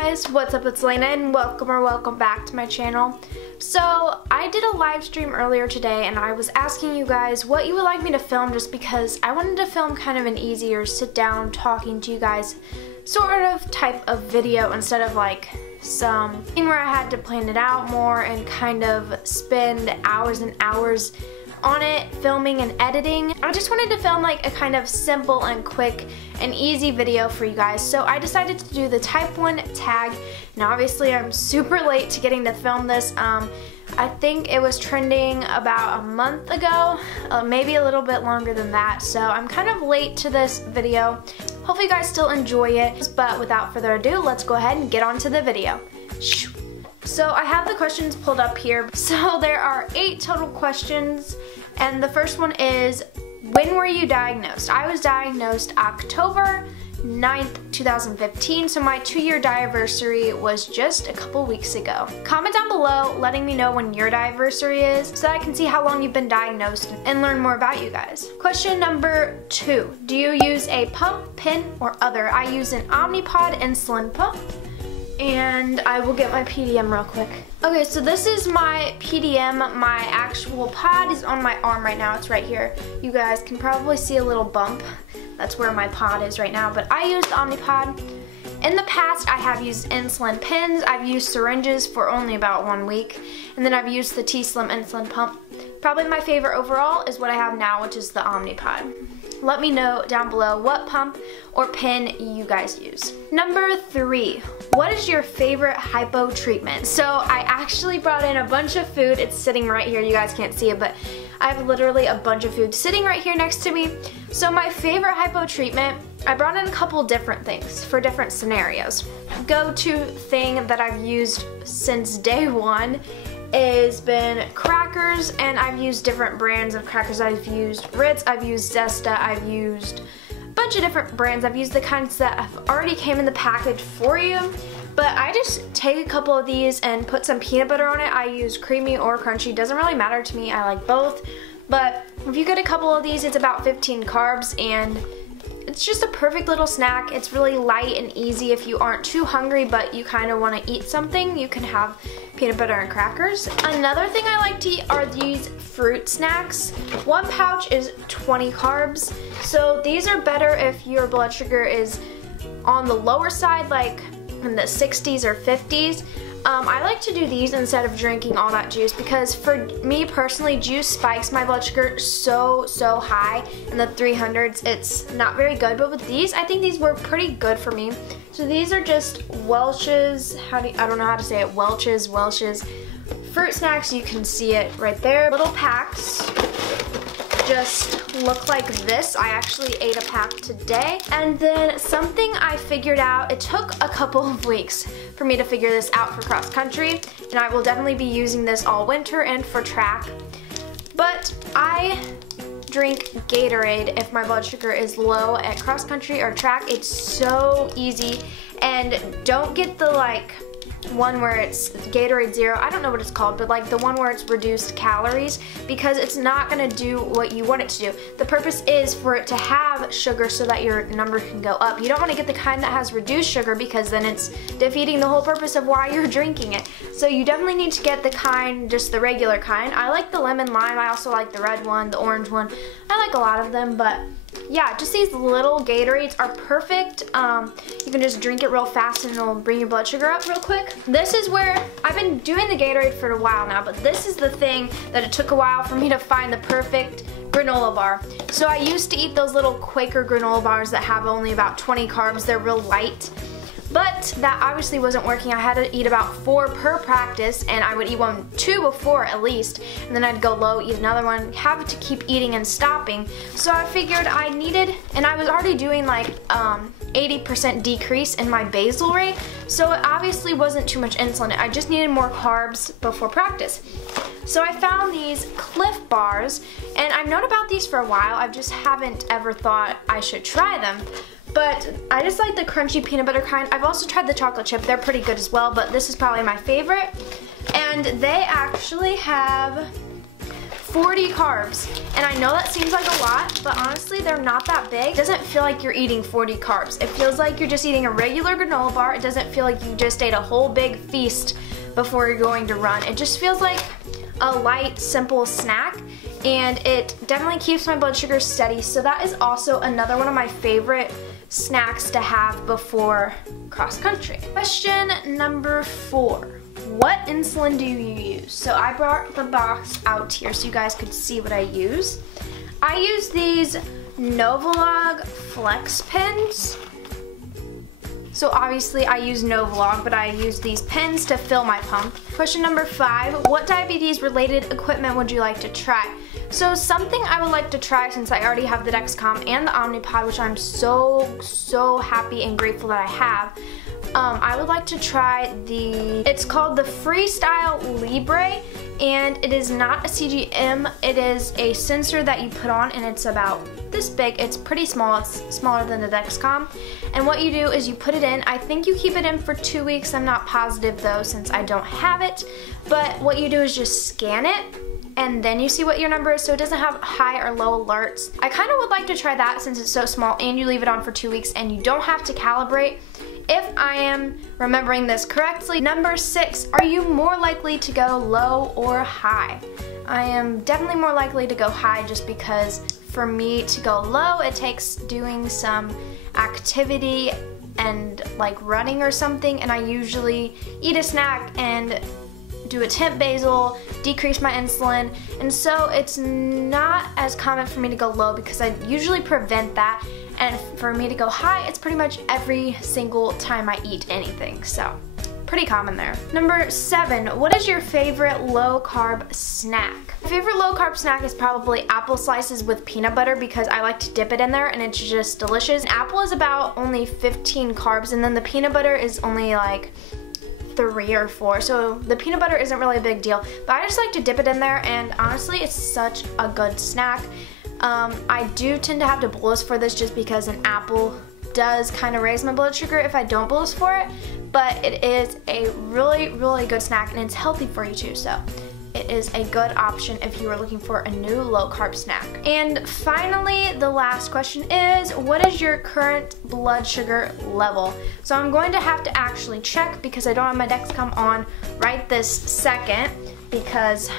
guys, what's up? It's Laina and welcome back to my channel. So I did a live stream earlier today and I was asking you guys what you would like me to film, just because I wanted to film kind of an easier sit down talking to you guys sort of type of video instead of like something where I had to plan it out more and kind of spend hours and hours on it, filming and editing. I just wanted to film like a kind of simple and quick and easy video for you guys. So I decided to do the type 1 tag. Now obviously I'm super late to getting to film this. I think it was trending about a month ago, maybe a little bit longer than that. So I'm kind of late to this video. Hopefully you guys still enjoy it. But without further ado, let's go ahead and get on to the video. So I have the questions pulled up here. So there are 8 total questions, and the first one is, when were you diagnosed? I was diagnosed October 9th, 2015, so my 2-year anniversary was just a couple weeks ago. Comment down below letting me know when your anniversary is so that I can see how long you've been diagnosed and learn more about you guys. Question number 2, do you use a pump, pen, or other? I use an Omnipod insulin pump. And I will get my PDM real quick. Okay, so this is my PDM. My actual pod is on my arm right now. It's right here. You guys can probably see a little bump. That's where my pod is right now, but I use the Omnipod. In the past, I have used insulin pens. I've used syringes for only about 1 week, and then I've used the T-Slim insulin pump. Probably my favorite overall is what I have now, which is the Omnipod. Let me know down below what pump or pen you guys use. Number 3, what is your favorite hypo treatment? So I actually brought in a bunch of food. It's sitting right here. You guys can't see it, but I have literally a bunch of food sitting right here next to me. So my favorite hypo treatment, I brought in a couple different things for different scenarios. Go-to thing that I've used since day one has been crackers, and I've used different brands of crackers. I've used Ritz, I've used Zesta, I've used a bunch of different brands. I've used the kinds that have already came in the package for you, but I just take a couple of these and put some peanut butter on it. I use creamy or crunchy, doesn't really matter to me. I like both, but if you get a couple of these, it's about 15 carbs, and it's just a perfect little snack. It's really light and easy if you aren't too hungry but you kind of want to eat something. You can have peanut butter and crackers. Another thing I like to eat are these fruit snacks. 1 pouch is 20 carbs, so these are better if your blood sugar is on the lower side, like in the 60s or 50s. I like to do these instead of drinking all that juice, because for me personally, juice spikes my blood sugar so high in the 300s. It's not very good, but with these, I think these were pretty good for me. So these are just Welch's, I don't know how to say it, Welch's fruit snacks. You can see it right there. Little packs just look like this. I actually ate a pack today. And then something I figured out, it took a couple of weeks for me to figure this out for cross country, and I will definitely be using this all winter and for track. But I drink Gatorade if my blood sugar is low at cross country or track. It's so easy, and don't get the one where it's Gatorade Zero. I don't know what it's called, but like the one where it's reduced calories, because it's not gonna do what you want it to do. The purpose is for it to have sugar so that your number can go up. You don't want to get the kind that has reduced sugar, because then it's defeating the whole purpose of why you're drinking it. So you definitely need to get the kind, just the regular kind. I like the lemon lime. I also like the red one, the orange one. I like a lot of them, but yeah, just these little Gatorades are perfect. You can just drink it real fast and it'll bring your blood sugar up real quick. This is where I've been doing the Gatorade for a while now, but this is the thing that it took a while for me to find the perfect granola bar. So I used to eat those little Quaker granola bars that have only about 20 carbs. They're real light. But that obviously wasn't working. I had to eat about 4 per practice, and I would eat 2 before at least, and then I'd go low, eat another one, have to keep eating and stopping. So I figured I needed, and I was already doing like 80% decrease in my basal rate, so it obviously wasn't too much insulin. I just needed more carbs before practice. So I found these Cliff bars, and I've known about these for a while. I just haven't ever thought I should try them. But I just like the crunchy peanut butter kind. I've also tried the chocolate chip. They're pretty good as well, but this is probably my favorite. And they actually have 40 carbs. And I know that seems like a lot, but honestly, they're not that big. It doesn't feel like you're eating 40 carbs. It feels like you're just eating a regular granola bar. It doesn't feel like you just ate a whole big feast before you're going to run. It just feels like a light, simple snack, and it definitely keeps my blood sugar steady. So that is also another one of my favorite snacks to have before cross country. Question number 4. What insulin do you use? So I brought the box out here so you guys could see what I use. I use these Novolog Flex pens. So obviously I use Novolog, but I use these pens to fill my pump. Question number 5, what diabetes related equipment would you like to try? So something I would like to try, since I already have the Dexcom and the Omnipod, which I'm so happy and grateful that I have, I would like to try it's called the Freestyle Libre, and it is not a CGM, it is a sensor that you put on, and it's about this big. It's pretty small, it's smaller than the Dexcom, and what you do is you put it in. I think you keep it in for 2 weeks, I'm not positive though since I don't have it, but what you do is just scan it, and then you see what your number is, so it doesn't have high or low alerts. I kind of would like to try that since it's so small and you leave it on for 2 weeks and you don't have to calibrate, if I am remembering this correctly. Number 6, are you more likely to go low or high? I am definitely more likely to go high, just because for me to go low, it takes doing some activity and like running or something, and I usually eat a snack and do a temp basal, decrease my insulin, and so it's not as common for me to go low because I usually prevent that, and for me to go high, it's pretty much every single time I eat anything, so pretty common there. Number 7, what is your favorite low carb snack? My favorite low carb snack is probably apple slices with peanut butter, because I like to dip it in there and it's just delicious. Apple is about only 15 carbs, and then the peanut butter is only like 3 or 4, so the peanut butter isn't really a big deal, but I just like to dip it in there, and honestly it's such a good snack. I do tend to have to bolus for this just because an apple does kind of raise my blood sugar if I don't bolus for it, but it is a really good snack, and it's healthy for you too, so it is a good option if you are looking for a new low carb snack. And finally, the last question is, what is your current blood sugar level? So I'm going to have to actually check because I don't have my Dexcom on right this second, because,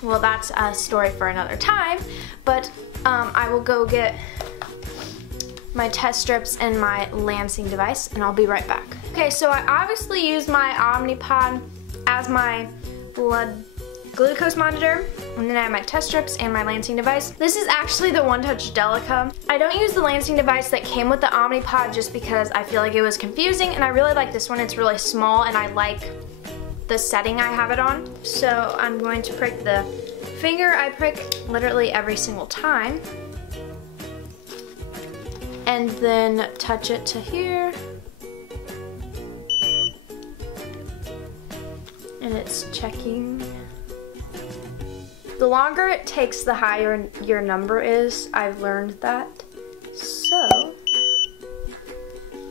well, that's a story for another time, but I will go get my test strips and my lancing device, and I'll be right back. Okay, so I obviously use my Omnipod as my blood glucose monitor, and then I have my test strips and my lancing device. This is actually the One Touch Delica. I don't use the lancing device that came with the Omnipod just because I feel like it was confusing, and I really like this one. It's really small, and I like the setting I have it on. So I'm going to prick the finger. I prick literally every single time, and then touch it to here, and it's checking. The longer it takes, the higher your number is. I've learned that. So,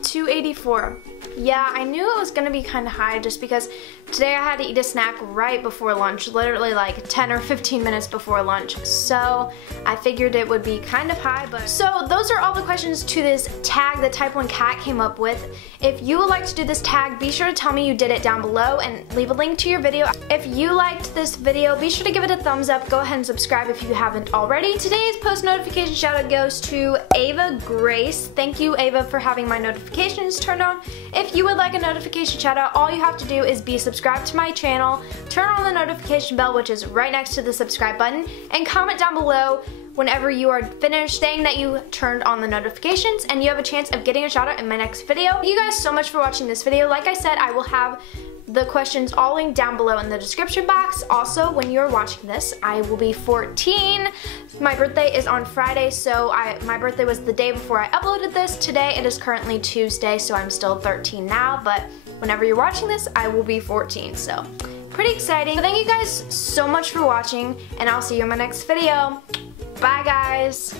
284. Yeah, I knew it was gonna be kind of high just because today I had to eat a snack right before lunch, literally like 10 or 15 minutes before lunch. So I figured it would be kind of high, but so those are all the questions to this tag that Type 1 Cat came up with. If you would like to do this tag, be sure to tell me you did it down below and leave a link to your video. If you liked this video, be sure to give it a thumbs up. Go ahead and subscribe if you haven't already. Today's post notification shout out goes to Ava Grace. Thank you, Ava, for having my notifications turned on. If you would like a notification shout out, all you have to do is be subscribed to my channel, turn on the notification bell, which is right next to the subscribe button, and comment down below whenever you are finished saying that you turned on the notifications, and you have a chance of getting a shout out in my next video. Thank you guys so much for watching this video. Like I said, I will have the questions all linked down below in the description box. Also, when you're watching this, I will be 14. My birthday is on Friday, so my birthday was the day before I uploaded this. Today it is currently Tuesday, so I'm still 13 now, but whenever you're watching this, I will be 14, so pretty exciting. So thank you guys so much for watching, and I'll see you in my next video. Bye, guys.